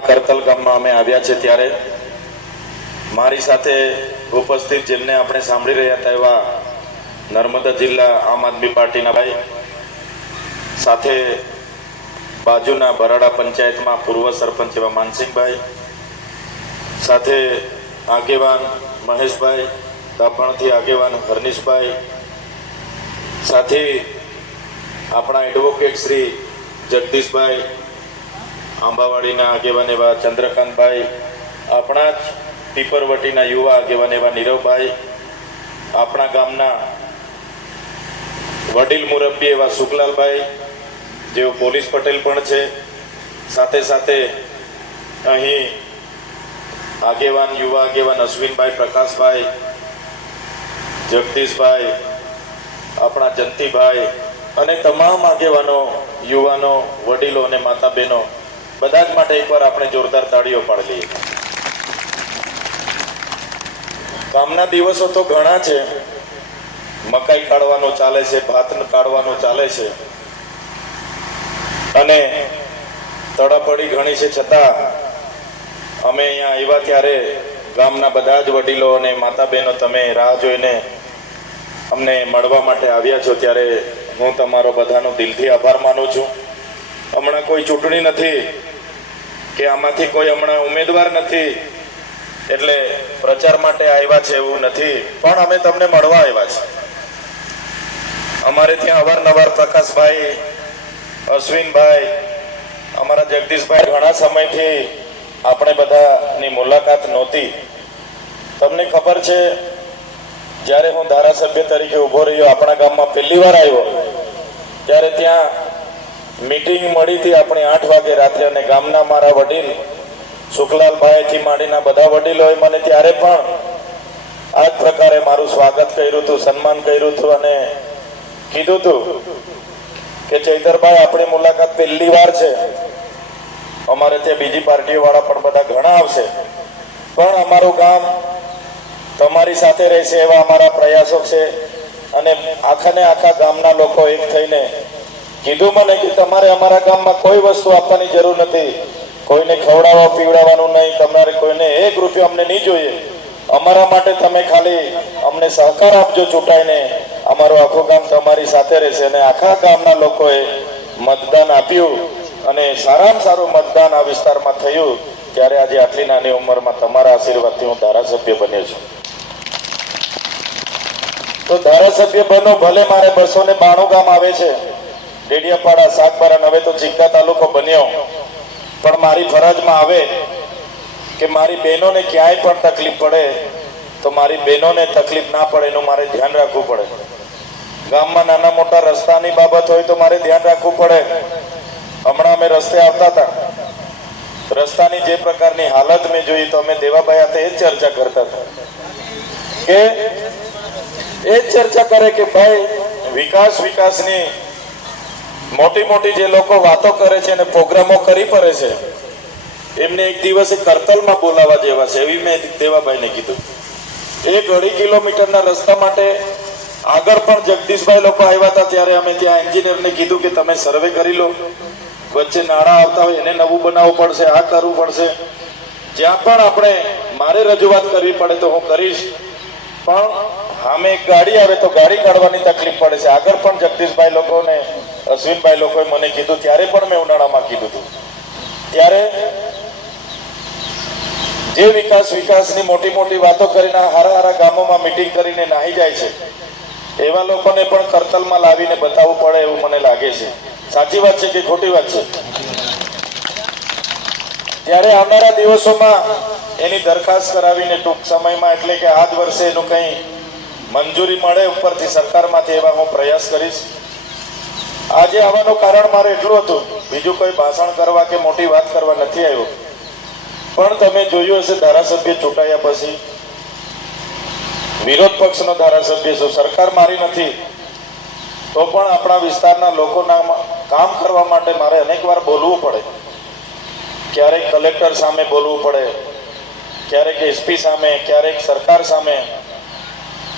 કરતલ ગામમાં અમે આવ્યા છે ત્યારે મારી સાથે ઉપસ્થિત જેમને આપણે સાંભળી રહ્યા હતા એવા નર્મદા જિલ્લા આમ આદમી પાર્ટીના ભાઈ, સાથે બાજુના બરાડા પંચાયતમાં પૂર્વ સરપંચ એવા માનસિંહભાઈ, સાથે આગેવાન મહેશભાઈ દાપણથી આગેવાન હરનીશભાઈ, સાથે આપણા એડવોકેટ શ્રી જગદીશભાઈ આંબાવાડીના આગેવાન એવા ચંદ્રકાંતભાઈ, આપણા જ પીપરવટીના યુવા આગેવાન એવા નીરવભાઈ, આપણા ગામના વડીલ મુરબ્બી એવા સુખલાલભાઈ, જેઓ પોલીસ પટેલ પણ છે. સાથે સાથે અહીં આગેવાન, યુવા આગેવાન અશ્વિનભાઈ, પ્રકાશભાઈ, જગદીશભાઈ, આપણા જંતીભાઈ અને તમામ આગેવાનો, યુવાનો, વડીલો અને માતા બહેનો બધા જ માટે એકવાર આપણે જોરદાર તાળીઓ પાડી લઈએ કામના દિવસો તો ઘણા છે. મકાઈ કાઢવાનું ચાલે છે, ભાત કાઢવાનું ચાલે છે. અને તડાપડી ઘણી છે, છતાં અમે અહીંયા આવ્યા ત્યારે ગામના બધા જ વડીલો અને માતા બહેનો તમે રાહ જોઈને અમને મળવા માટે આવ્યા છો ત્યારે હું તમારો બધાનો દિલથી આભાર માનું છું. હમણાં કોઈ ચૂંટણી નથી. કે આમાંથી કોઈ હમણાં ઉમેદવાર નથી, એટલે પ્રચાર માટે આવ્યા છે એવું નથી. પણ અમે તમને મળવા આવ્યા છે. અમારે ત્યાં અવારનવાર પ્રકાશભાઈ, અશ્વિનભાઈ, અમારા જગદીશભાઈ ઘણા સમયથી આપણે બધાની મુલાકાત નહોતી. તમને ખબર છે, જ્યારે હું ધારાસભ્ય તરીકે ઊભો રહ્યો, આપણા ગામમાં પહેલી વાર આવ્યો, ત્યારે ત્યાં મીટિંગ મળી હતી આપણી આઠ વાગે રાત્રે અને ગામના મારા વડીલ, સુખલાલભાઈથી માંડીના બધા વડીલોએ મને ત્યારે પણ આ જ પ્રકારે મારું સ્વાગત કર્યું હતું, સન્માન કર્યું હતું અને કીધું હતું કે ચૈતરભાઈ, આપણી મુલાકાત પહેલી વાર છે. અમારે ત્યાં બીજી પાર્ટીઓ વાળા પણ બધા ઘણા આવશે. પણ અમારું ગામ તમારી સાથે રહેશે એવા અમારા પ્રયાસો છે અને આખા ને આખા ગામના લોકો એક થઈને કીધું મને કે તમારે અમારા ગામમાં કોઈ વસ્તુ આપવાની જરૂર નથી. કોઈને ખવડાવવા, પીવડાવવાનું નહીં. તમારે કોઈને એક રૂપિયો અમને નહીં જોઈએ. અમારા માટે તમે ખાલી અમને સહકાર આપજો ચૂંટાઈને. અમારું આખું ગામ તમારી સાથે રહેશે અને આખા ગામના લોકોએ મતદાન આપ્યું અને સારામાં સારું મતદાન આ વિસ્તારમાં થયું ત્યારે આજે આટલી નાની ઉંમરમાં તમારા આશીર્વાદથી હું ધારાસભ્ય બન્યો છું. તો ધારાસભ્ય બનો, ભલે મારે બસો ને બાણું ગામ આવે છે. ડેડિયાપાડા સાગબારા હવે તો ચિક્કા તાલુકો બન્યો. પણ મારી ફરજમાં આવે કે મારી બહેનોને ક્યાંય પણ તકલીફ પડે, તો મારી બહેનોને તકલીફ ના પડે એનું મારે ધ્યાન રાખવું પડે. ગામમાં નાના મોટા રસ્તાની બાબત હોય તો મારે ધ્યાન રાખવું પડે. હમણાં અમે રસ્તે આવતા હતા. રસ્તાની જે પ્રકારની હાલત મેં જોઈ તો અમે દેવાભાઈ હાથે એ જ ચર્ચા કરતા હતા. કે એ જ ચર્ચા કરે કે ભાઈ વિકાસ વિકાસની મોટી મોટી જે લોકો વાતો કરે છે અને પ્રોગ્રામો કરી પડે છે, એમને એક દિવસે કરતલમાં બોલાવા જેવા છે, એવી મેં દેવાભાઈને કીધું. એક અઢી કિલોમીટરના રસ્તા માટે આગળ પણ જગદીશભાઈ લોકો આવ્યા હતા, ત્યારે અમે ત્યાં એન્જિનિયરને કીધું કે તમે સર્વે કરી લો, વચ્ચે નાણાં આવતા હોય એને નવું બનાવવું પડશે, આ કરવું પડશે. જ્યાં પણ આપણે મારે રજૂઆત કરવી પડે તો હું કરીશ, પણ સામે ગાડી આવે તો ગાડી કાઢવાની તકલીફ પડે છે. આગળ પણ જગદીશભાઈ લોકોને અશ્વિનભાઈ લોકોએ મને કીધું, ત્યારે પણ મેં ઉનાળામાં કીધું હતું. ત્યારે જે વિકાસ વિકાસની મોટી મોટી વાતો કરીને હારા હારા ગામોમાં મિટિંગ કરીને નાહી જાય છે, એવા લોકોને પણ કરતલમાં લાવીને બતાવવું પડે એવું મને લાગે છે. સાચી વાત છે કે ખોટી વાત છે? ત્યારે આવનારા દિવસોમાં એની દરખાસ્ત કરાવીને ટૂંક સમયમાં એટલે કે આ જ વર્ષે એનું કંઈ મંજૂરી મળે ઉપરથી સરકારમાંથી એવા હું પ્રયાસ કરીશ. આજે આવવાનું કારણ મારે એટલું હતું. બીજું કોઈ ભાષણ કરવા કે મોટી વાત કરવા નથી આવ્યો. પણ તમે જોયું હશે ધારાસભ્ય ચૂંટાયા પછી. વિરોધ પક્ષનો ધારાસભ્ય છું. સરકાર મારી નથી. તો પણ આપણા વિસ્તારના લોકોના કામ કરવા માટે મારે અનેકવાર બોલવું પડે. ક્યારેક કલેક્ટર સામે બોલવું પડે. ક્યારેક એસપી સામે, ક્યારેક સરકાર સામે.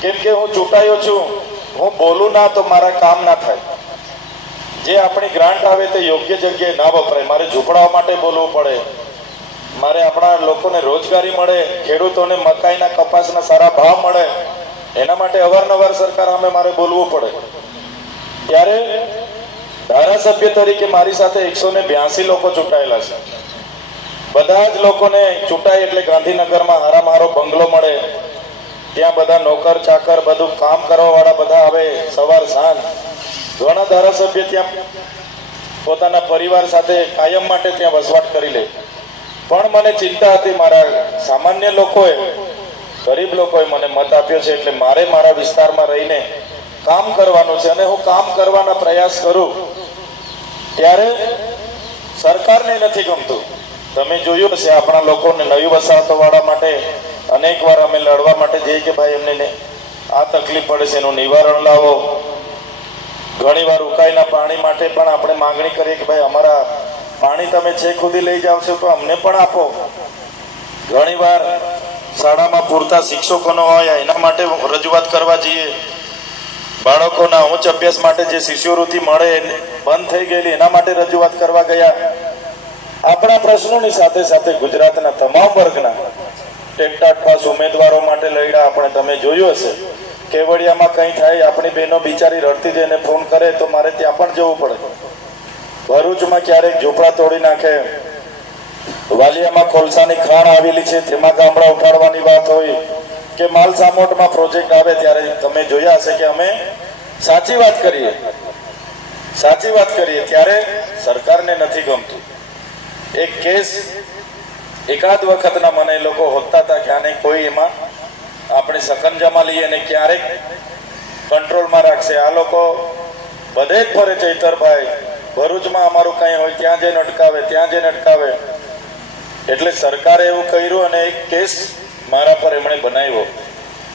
કેમ કે હું ચૂંટાયો છું. હું બોલું ના તો મારા કામ ના થાય. જે આપણી ગ્રાન્ટ આવે તે યોગ્ય જગ્યાએ ના વપરાય. મારે ઝૂંપડા માટે બોલવું પડે. મારે આપણા લોકોને રોજગારી મળે, ખેડૂતોને મકાઈના કપાસના સારા ભાવ મળે. એના માટે અવારનવાર સરકાર સામે મારે બોલવું પડે. ત્યારે ધારાસભ્ય તરીકે મારી સાથે એકસો ને બ્યાસી લોકો ચૂંટાયેલા છે. બધા જ લોકોને ચૂંટાય એટલે ગાંધીનગરમાં હારામારો બંગલો મળે. ત્યાં બધા નોકર ચાકર બધું કામ કરવાવાળા બધા આવે સવાર સાંજ. ઘણા ધારાસભ્ય ત્યાં પોતાના પરિવાર સાથે કાયમ માટે ત્યાં વસવાટ કરી લે. પણ મને ચિંતા હતી મારા સામાન્ય લોકોએ, ગરીબ લોકોએ મને મત આપ્યો છે એટલે મારે મારા વિસ્તારમાં રહીને કામ કરવાનું છે અને હું કામ કરવાના પ્રયાસ કરું, ત્યારે સરકારને નથી ગમતું. તમે જોયું હશે આપણા લોકોને નવી વસાહતોવાળા માટે અનેકવાર અમે લડવા માટે જઈએ કે ભાઈ એમને આ તકલીફ પડે છે, એનું નિવારણ લાવો. ઘણી વાર ઉકાઈના પાણી માટે પણ આપણે માંગણી કરીએ કે ભાઈ અમારા પાણી તમે છે ખુદી લઈ જાવ છો તો અમને પણ આપો. ઘણી વાર શાળામાં પૂરતા શિક્ષકો ન હોય, એના માટે રજૂઆત કરવા જઈએ. બાળકોના ઉચ્ચ અભ્યાસ માટે જે શિષ્યવૃત્તિ મળે બંધ થઈ ગયેલી, એના માટે રજૂઆત કરવા ગયા. આપણા પ્રશ્નોની સાથે સાથે ગુજરાતના તમામ વર્ગના ટેકટાટ પાસ ઉમેદવારો માટે લડ્યા આપણે તમે જોયું હશે. કેવડિયામાં કંઈ થાય, આપણી બહેનો બિચારી રડતી જઈને ફોન કરે તો મારે ત્યાં પણ જવું પડે. ભરૂચમાં ક્યારેક ઝૂંપડા તોડી નાખે. વાલિયામાં કોલસાની ખાણ આવેલી છે, તેમાં ગામડા ઉઠાડવાની વાત હોય કે માલ સામોટમાં પ્રોજેક્ટ આવે ત્યારે તમે જોયા હશે કે અમે સાચી વાત કરીએ. સાચી વાત કરીએ ત્યારે સરકારને નથી ગમતું. એક કેસ એકાદ વખતના મને લોકો હોતા હતા કે આને કોઈ એમાં આપણે સકંજામાં લઈએ અને ક્યારેક કંટ્રોલમાં રાખશે. આ લોકો બધે જ ફરે ચૈતરભાઈ ભરૂચમાં અમારું કંઈ હોય, ત્યાં જઈને અટકાવે, ત્યાં જઈને અટકાવે. એટલે સરકારે એવું કર્યું અને એક કેસ મારા પર એમણે બનાવ્યો.